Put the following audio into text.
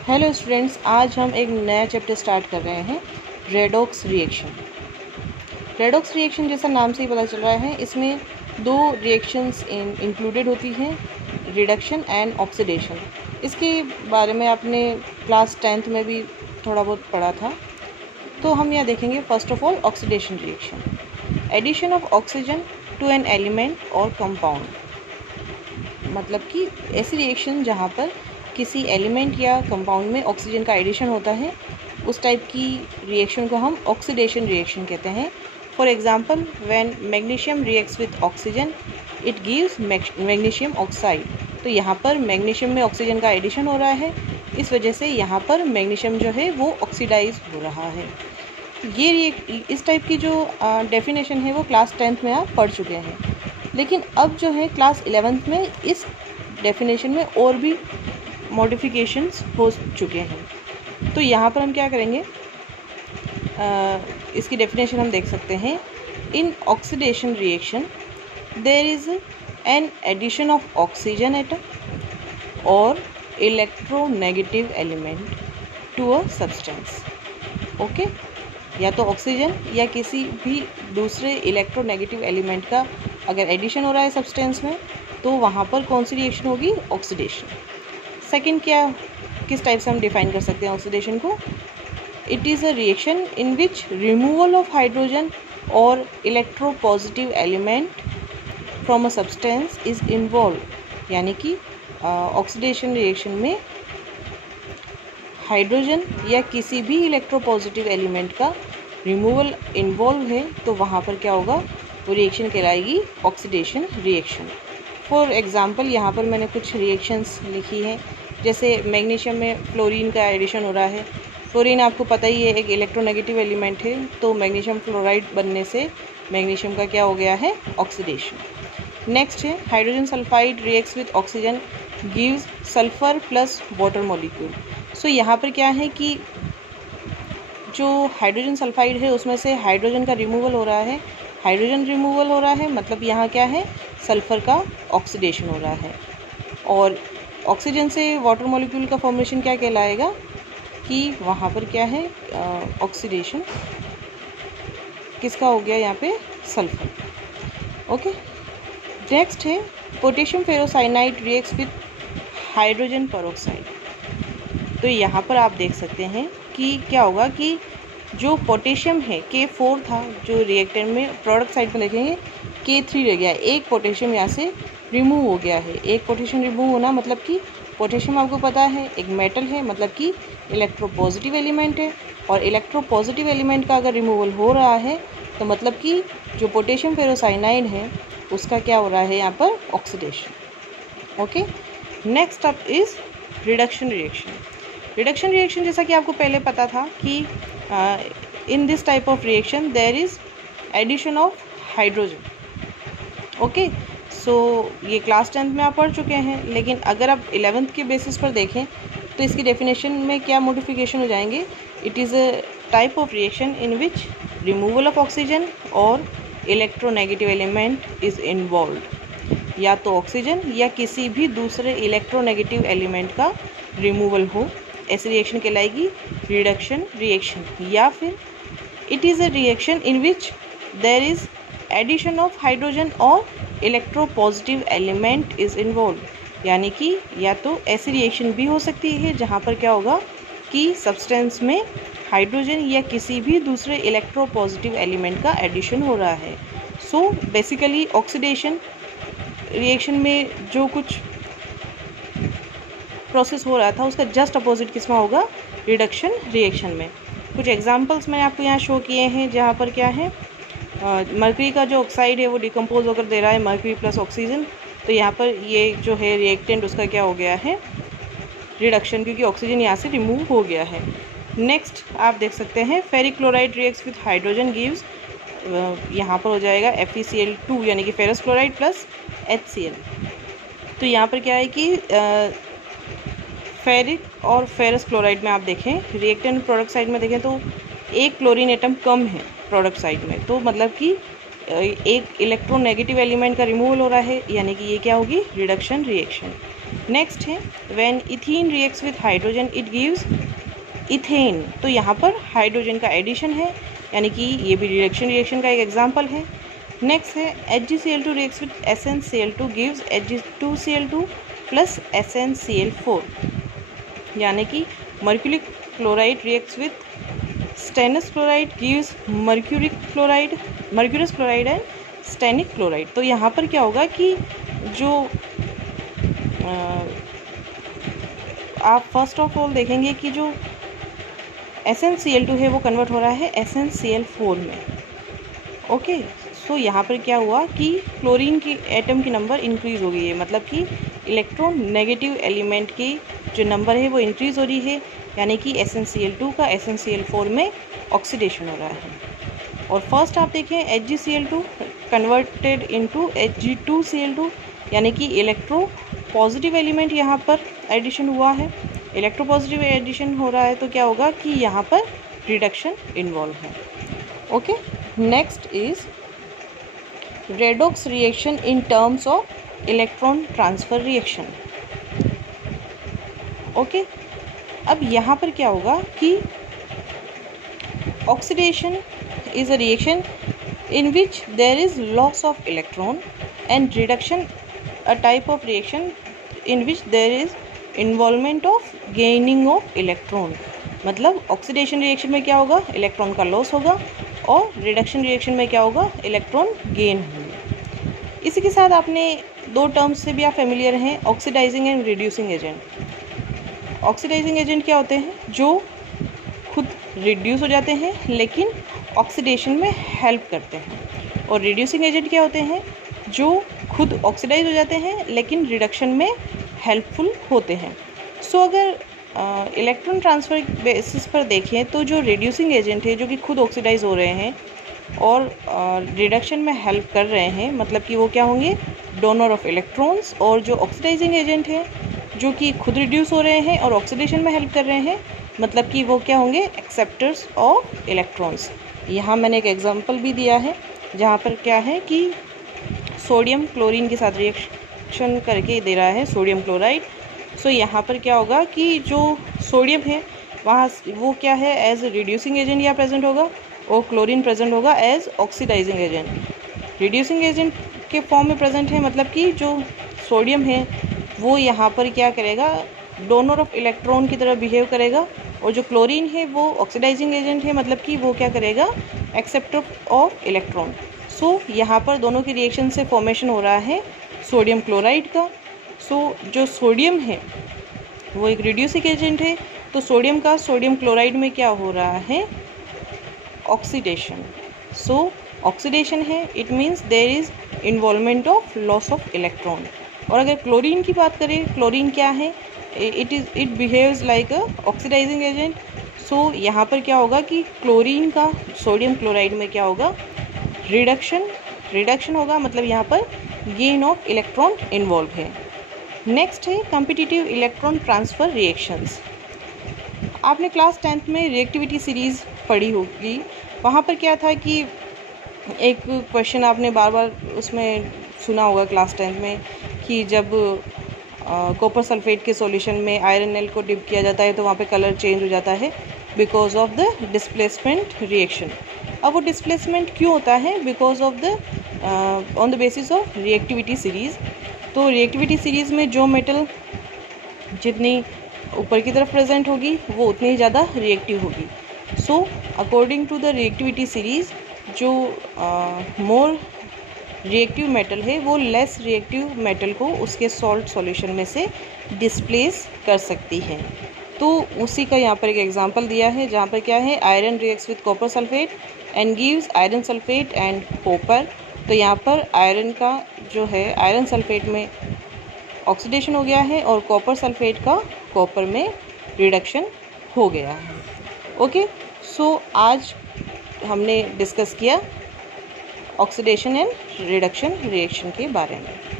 Hello students, आज हम एक नया चैप्टर स्टार्ट कर रहे हैं, रेडॉक्स रिएक्शन। रेडॉक्स रिएक्शन जैसा नाम से ही पता चल रहा है, इसमें दो रिएक्शंस इंक्लूडेड होती हैं, रिडक्शन एंड ऑक्सीडेशन। इसके बारे में आपने क्लास 10th में भी थोड़ा बहुत पढ़ा था। तो हम यहाँ देखेंगे first of all oxidation reaction, addition of oxygen to an element और कंपाउंड। मतलब कि ऐसी रिएक्शन जहाँ पर किसी एलिमेंट या कंपाउंड में ऑक्सीजन का एडिशन होता है, उस टाइप की रिएक्शन को हम ऑक्सीडेशन रिएक्शन कहते हैं। For example, when magnesium reacts with oxygen it gives magnesium oxide. तो यहाँ पर मैग्नीशियम में ऑक्सीजन का एडिशन हो रहा है, इस वजह से यहाँ पर मैग्नीशियम जो है वो ऑक्सीडाइज हो रहा है। ये इस टाइप की जो डेफिनेशन है वो क्लास 10th में आप पढ़ चुके हैं, लेकिन अब जो है क्लास 11th में इस डेफिनेशन में और भी मॉडिफिकेशंस हो चुके हैं। तो यहाँ पर हम क्या करेंगे, इसकी डेफिनेशन हम देख सकते हैं। In oxidation reaction there is an addition of oxygen atom और electronegative element to a substance. Okay, या तो ऑक्सीजन या किसी भी दूसरे इलेक्ट्रोनेगेटिव एलिमेंट का अगर एडिशन हो रहा है सब्सटेंस में, तो वहाँ पर कौन सी रिएक्शन होगी, ऑक्सीडेशन। सेकंड किस टाइप से हम डिफाइन कर सकते हैं ऑक्सीडेशन को, it is a reaction in which removal of hydrogen और electropositive element from a substance is involve. यानी कि ऑक्सीडेशन रिएक्शन में हाइड्रोजन या किसी भी इलेक्ट्रोपॉजिटिव एलिमेंट का रिमूवल इन्वॉल्व है, तो वहाँ पर क्या होगा, वो रिएक्शन कहलाएगी ऑक्सीडेशन रिएक्शन। फॉर एग्ज़ाम्पल, यहाँ पर मैंने कुछ रिएक्शंस लिखी हैं, जैसे मैग्नीशियम में फ्लोरीन का एडिशन हो रहा है। फ्लोरीन आपको पता ही है एक इलेक्ट्रोनेगेटिव एलिमेंट है, तो मैग्नीशियम फ्लोराइड बनने से मैग्नीशियम का क्या हो गया है, ऑक्सीडेशन। नेक्स्ट है hydrogen sulphide reacts with oxygen gives sulphur plus water molecule. So यहाँ पर क्या है कि जो हाइड्रोजन सल्फाइड है उसमें से हाइड्रोजन का रिमूवल हो रहा है, हाइड्रोजन रिमूवल हो रहा है, मतलब यहाँ क्या है, सल्फ़र का ऑक्सीडेशन हो रहा है। और ऑक्सीजन से वाटर मॉलिक्यूल का फॉर्मेशन क्या कहलाएगा कि वहाँ पर क्या है, ऑक्सीडेशन किसका हो गया, यहाँ पे सल्फ़र। ओके, नेक्स्ट है potassium ferrocyanide reacts with hydrogen peroxide. तो यहाँ पर आप देख सकते हैं कि क्या होगा कि जो पोटेशियम है K4 था, जो रिएक्टेंट में प्रोडक्ट साइड में देखेंगे K3 रह गया है। एक पोटेशियम यहाँ से रिमूव हो गया है। एक पोटेशियम रिमूव होना मतलब कि पोटेशियम आपको पता है एक मेटल है, मतलब कि इलेक्ट्रोपॉजिटिव एलिमेंट है, और इलेक्ट्रोपॉजिटिव एलिमेंट का अगर रिमूवल हो रहा है तो मतलब कि जो पोटेशियम फेरोसाइनाइड है उसका क्या हो रहा है, यहाँ पर oxidation. Okay, next up is reduction reaction. Reduction reaction जैसा कि आपको पहले पता था कि in this type of reaction there is addition of hydrogen. Okay, so ये क्लास 10th में आप पढ़ चुके हैं, लेकिन अगर आप 11th के बेसिस पर देखें तो इसकी डेफिनेशन में क्या मॉडिफिकेशन हो जाएंगे। It is a type of reaction in which removal of oxygen और इलेक्ट्रोनेगेटिव एलिमेंट इज़ इन्वॉल्व। या तो ऑक्सीजन या किसी भी दूसरे इलेक्ट्रोनेगेटिव एलिमेंट का रिमूवल हो, ऐसी रिएक्शन कहलाएगी रिडक्शन रिएक्शन। या फिर it is a reaction in which there is addition of hydrogen और इलेक्ट्रोपॉजिटिव एलिमेंट इज़ इन्वॉल्व। यानी कि या तो ऐसी रिएक्शन भी हो सकती है जहाँ पर क्या होगा कि सब्सटेंस में हाइड्रोजन या किसी भी दूसरे इलेक्ट्रोपॉजिटिव एलिमेंट का एडिशन हो रहा है। सो बेसिकली ऑक्सीडेशन रिएक्शन में जो कुछ प्रोसेस हो रहा था उसका जस्ट अपोजिट किस में होगा, रिडक्शन रिएक्शन में। कुछ एग्जांपल्स मैंने आपको यहाँ शो किए हैं, जहाँ पर क्या है, मर्करी का जो ऑक्साइड है वो डिकम्पोज होकर दे रहा है मर्करी प्लस ऑक्सीजन। तो यहाँ पर ये जो है रिएक्टेंट उसका क्या हो गया है, रिडक्शन, क्योंकि ऑक्सीजन यहाँ से रिमूव हो गया है। नेक्स्ट आप देख सकते हैं ferric chloride reacts with hydrogen gives, यहाँ पर हो जाएगा FeCl2 यानी कि फेरस क्लोराइड प्लस HCl। तो यहाँ पर क्या है कि फेरिक और फेरस क्लोराइड में आप देखें रिएक्टेंट प्रोडक्ट साइड में देखें तो एक क्लोरीन एटम कम है प्रोडक्ट साइड में, तो मतलब कि एक इलेक्ट्रोनेगेटिव एलिमेंट का रिमूवल हो रहा है, यानी कि ये क्या होगी, रिडक्शन रिएक्शन। नेक्स्ट है when ethene reacts with hydrogen it gives ethane, तो यहाँ पर हाइड्रोजन का एडिशन है, यानी कि ये भी रिएक्शन का एक एग्जाम्पल है। नेक्स्ट है HgCl2 reacts with SnCl2 gives Hg2Cl2 plus SnCl4, यानी कि mercury chloride reacts with stannous chloride gives mercurous chloride and stannic chloride. तो यहाँ पर क्या होगा कि जो आप फर्स्ट ऑफ ऑल देखेंगे कि जो SnCl2 है वो कन्वर्ट हो रहा है SnCl4 में। ओके, सो यहाँ पर क्या हुआ कि क्लोरीन की एटम की नंबर इंक्रीज़ हो गई है, मतलब कि इलेक्ट्रॉन नेगेटिव एलिमेंट की जो नंबर है वो इंक्रीज़ हो रही है, यानी कि SnCl2 का SnCl4 में ऑक्सीडेशन हो रहा है। और फर्स्ट आप देखें HgCl2 कन्वर्टेड इनटू Hg2Cl2, यानी कि इलेक्ट्रो पॉजिटिव एलिमेंट यहाँ पर एडिशन हुआ है। इलेक्ट्रो पॉजिटिव एडिशन हो रहा है तो क्या होगा कि यहाँ पर रिडक्शन इन्वॉल्व है। Okay, next is redox reaction in terms of electron transfer reaction. Okay, अब यहाँ पर क्या होगा कि oxidation is a reaction in which there is loss of electron, and reduction a type of reaction in which there is involvement of gaining of electron। मतलब oxidation reaction में क्या होगा, इलेक्ट्रॉन का लॉस होगा, और रिडक्शन रिएक्शन में क्या होगा, इलेक्ट्रॉन गेन होंगे। इसी के साथ आपने दो टर्म्स से भी आप फेमिलियर हैं, oxidising and reducing agent. Oxidising agent क्या होते हैं, जो खुद रिड्यूस हो जाते हैं लेकिन ऑक्सीडेशन में हेल्प करते हैं, और रिड्यूसिंग एजेंट क्या होते हैं, जो खुद ऑक्सीडाइज हो जाते हैं लेकिन रिडक्शन में हेल्पफुल होते हैं। सो अगर इलेक्ट्रॉन ट्रांसफ़र बेसिस पर देखें तो जो रिड्यूसिंग एजेंट है, जो कि खुद ऑक्सीडाइज हो रहे हैं और रिडक्शन में हेल्प कर रहे हैं, मतलब कि वो क्या होंगे, डोनर ऑफ इलेक्ट्रॉन्स। और जो ऑक्सीडाइजिंग एजेंट है, जो कि खुद रिड्यूस हो रहे हैं और ऑक्सीडेशन में हेल्प कर रहे हैं, मतलब कि वो क्या होंगे, एक्सेप्टर्स ऑफ इलेक्ट्रॉन्स। यहाँ मैंने एक एग्जांपल भी दिया है जहाँ पर क्या है कि सोडियम क्लोरीन के साथ रिएक्शन करके दे रहा है सोडियम क्लोराइड। सो यहाँ पर क्या होगा कि जो सोडियम है वहाँ वो क्या है, एज रिड्यूसिंग एजेंट यहाँ प्रेजेंट होगा, और क्लोरीन प्रेजेंट होगा as oxidising agent. Reducing agent के फॉर्म में प्रेजेंट है, मतलब कि जो सोडियम है वो यहाँ पर क्या करेगा, डोनर ऑफ इलेक्ट्रॉन की तरह बिहेव करेगा, और जो क्लोरीन है वो ऑक्सीडाइजिंग एजेंट है, मतलब कि वो क्या करेगा, एक्सेप्टर ऑफ इलेक्ट्रॉन। सो यहाँ पर दोनों की रिएक्शन से फॉर्मेशन हो रहा है सोडियम क्लोराइड का। सो जो सोडियम है वो एक रिड्यूसिंग एजेंट है, तो सोडियम का सोडियम क्लोराइड में क्या हो रहा है, ऑक्सीडेशन। सो ऑक्सीडेशन है, it means there is involvement of loss of electron. और अगर क्लोरीन की बात करें, क्लोरीन क्या है, it behaves like a oxidising agent. So यहाँ पर क्या होगा कि क्लोरीन का सोडियम क्लोराइड में क्या होगा, रिडक्शन होगा, मतलब यहाँ पर गेन ऑफ इलेक्ट्रॉन इन्वॉल्व है। नेक्स्ट है कॉम्पिटिटिव इलेक्ट्रॉन ट्रांसफ़र रिएक्शंस। आपने क्लास 10th में रिएक्टिविटी सीरीज़ पढ़ी होगी, वहाँ पर क्या था कि एक क्वेश्चन आपने बार बार उसमें सुना होगा क्लास 10th में, कि जब कॉपर सल्फेट के सॉल्यूशन में आयरन नेल को डिप किया जाता है तो वहाँ पे कलर चेंज हो जाता है because of the displacement reaction. अब वो डिस्प्लेसमेंट क्यों होता है, because of the on the basis of reactivity series. तो रिएक्टिविटी सीरीज़ में जो मेटल जितनी ऊपर की तरफ प्रेजेंट होगी वो उतनी ही ज़्यादा रिएक्टिव होगी। So according to the reactivity series, जो मोर रिएक्टिव मेटल है वो लेस रिएक्टिव मेटल को उसके सॉल्ट सॉल्यूशन में से डिस्प्लेस कर सकती है। तो उसी का यहाँ पर एक एग्जांपल दिया है, जहाँ पर क्या है, iron reacts with copper sulphate and gives iron sulphate and copper. तो यहाँ पर आयरन का जो है, आयरन सल्फेट में ऑक्सीडेशन हो गया है और कॉपर सल्फेट का कॉपर में रिडक्शन हो गया है। ओके, सो आज हमने डिस्कस किया ऑक्सीडेशन एंड रिडक्शन रिएक्शन के बारे में।